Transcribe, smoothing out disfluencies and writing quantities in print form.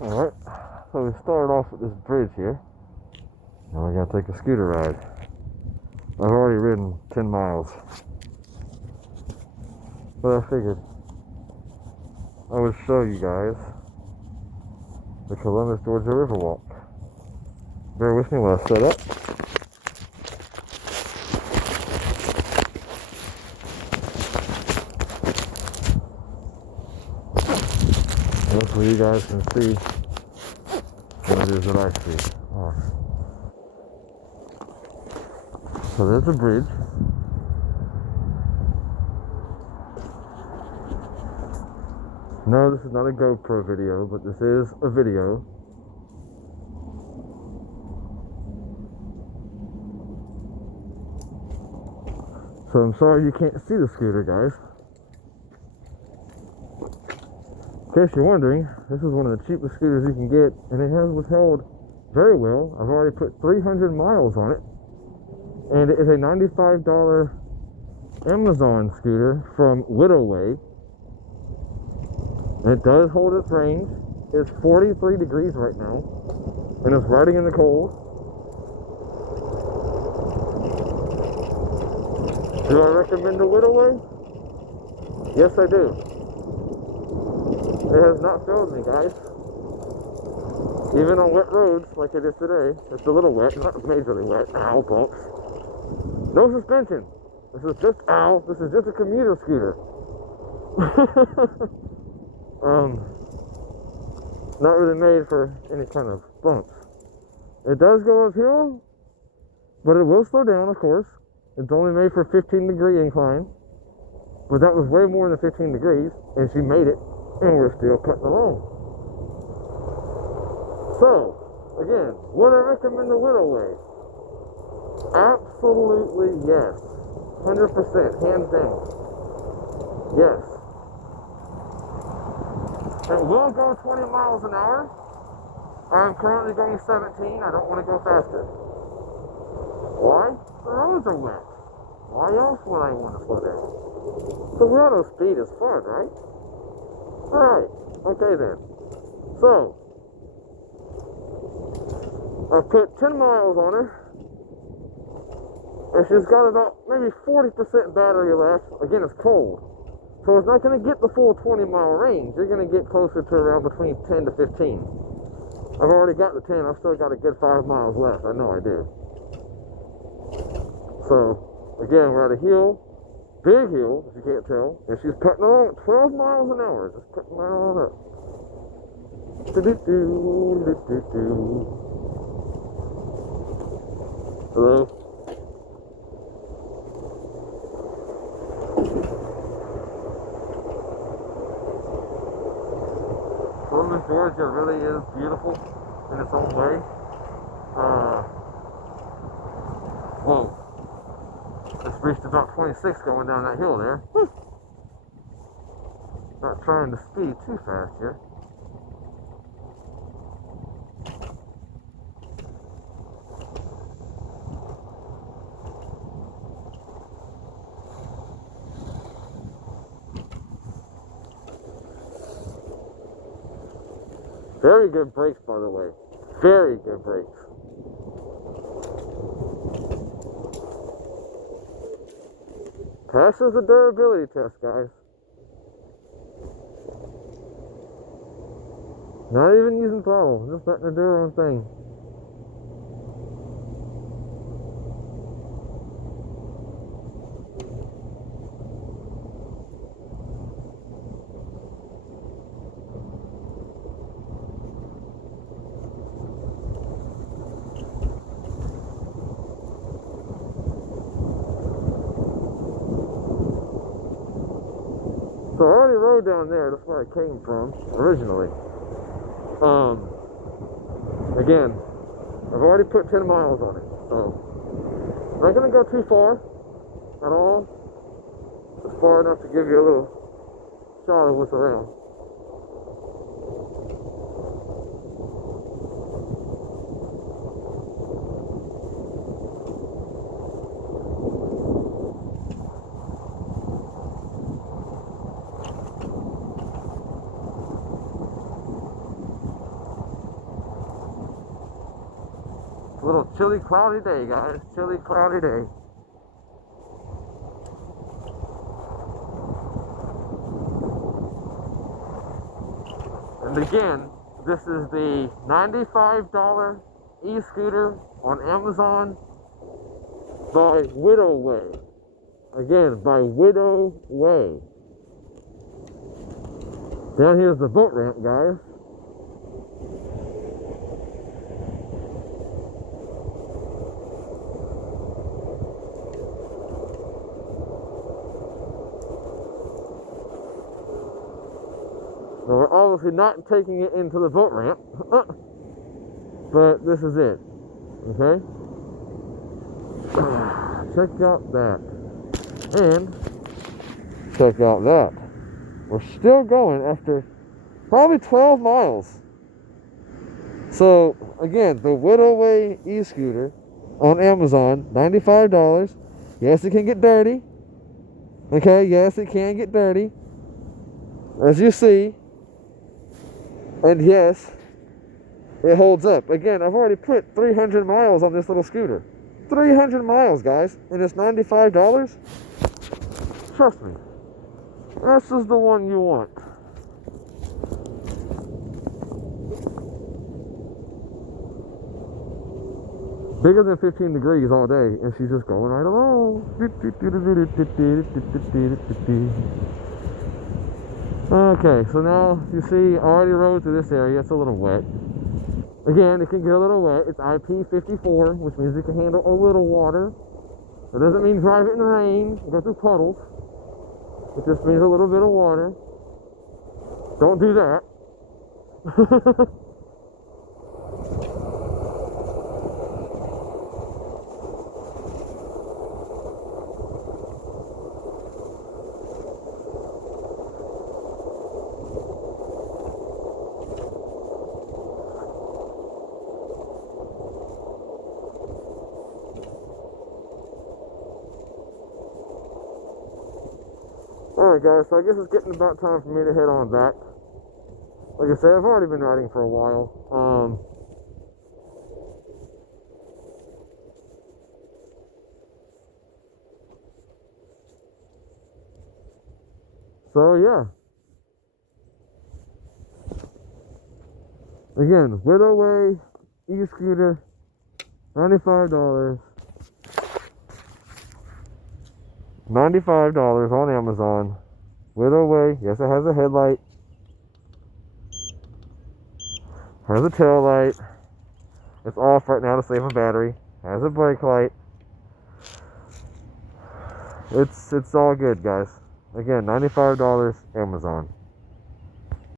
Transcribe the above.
Alright, so we started off at this bridge here. Now we gotta take a scooter ride. I've already ridden 10 miles. But I figured I would show you guys the Columbus, Georgia Riverwalk. Bear with me while I set up. Hopefully you guys can see what it is that I see. Alright. So there's a bridge. No, this is not a GoPro video, but this is a video. So I'm sorry you can't see the scooter, guys. In case you're wondering, this is one of the cheapest scooters you can get, and it has withheld very well. I've already put 300 miles on it, and it is a $95 Amazon scooter from Widowway. And it does hold its range. It's 43 degrees right now, and it's riding in the cold. Do I recommend the Widowway? Yes, I do. It has not failed me, guys. Even on wet roads like it is today. It's a little wet, not majorly wet. Ow, bumps. No suspension. This is just a commuter scooter. Not really made for any kind of bumps. It does go uphill, but it will slow down, of course. It's only made for 15-degree incline, but that was way more than 15 degrees, and she made it, and we're still cutting along. So, again, would I recommend the Widowway? Absolutely yes. 100%, hands down. Yes. It will go 20 miles an hour. I'm currently going 17. I don't want to go faster. Why? The roads are wet. Why else would I want to slow down? The auto speed is fun, right? Alright. Okay then. So, I put 10 miles on her. And she's got about maybe 40% battery left. Again, it's cold. So it's not going to get the full 20-mile range. You're going to get closer to around between 10 to 15. I've already got the 10. I've still got a good 5 miles left. I know I do. So, again, we're at a hill. Big hill, if you can't tell. And she's putting on 12 miles an hour. Just putting right on up. Hello? Columbus, Georgia really is beautiful in its own way. Whoa. Just reached about 26 going down that hill there. Not trying to speed too fast here. Very good brakes, by the way. Very good brakes. Passes the durability test, guys. Not even using throttle, just letting her do her own thing. So I already rode down there, that's where I came from, originally. Again, I've already put 10 miles on it, so I'm not going to go too far at all. Just far enough to give you a little shot of what's around. little chilly, cloudy day, guys. Chilly, cloudy day. And again, this is the $95 e-scooter on Amazon by Widow Way. Again, by Widow Way. Down here's the boat ramp, guys. Now, we're obviously not taking it into the boat ramp, but this is it, okay? Check out that, and check out that. We're still going after probably 12 miles. So, again, the Widow Way e-scooter on Amazon, $95. Yes, it can get dirty. Okay, yes, it can get dirty, as you see. And yes, it holds up. Again, I've already put 300 miles on this little scooter. 300 miles, guys, and it's $95? Trust me, this is the one you want. Bigger than 15 degrees all day, and she's just going right along. Okay, so now you see I already rode through this area. It's a little wet. Again, it can get a little wet. It's IP54, which means it can handle a little water. It doesn't mean drive it in the rain, go through puddles. It just means a little bit of water. Don't do that. Alright guys, so I guess it's getting about time for me to head on back. Like I said, I've already been riding for a while. So yeah. Again, Widow Way e-scooter, $95. $95 on Amazon. Widow Way. Yes, it has a headlight. Has a tail light. It's off right now to save a battery. Has a brake light. It's all good, guys. Again, $95 Amazon.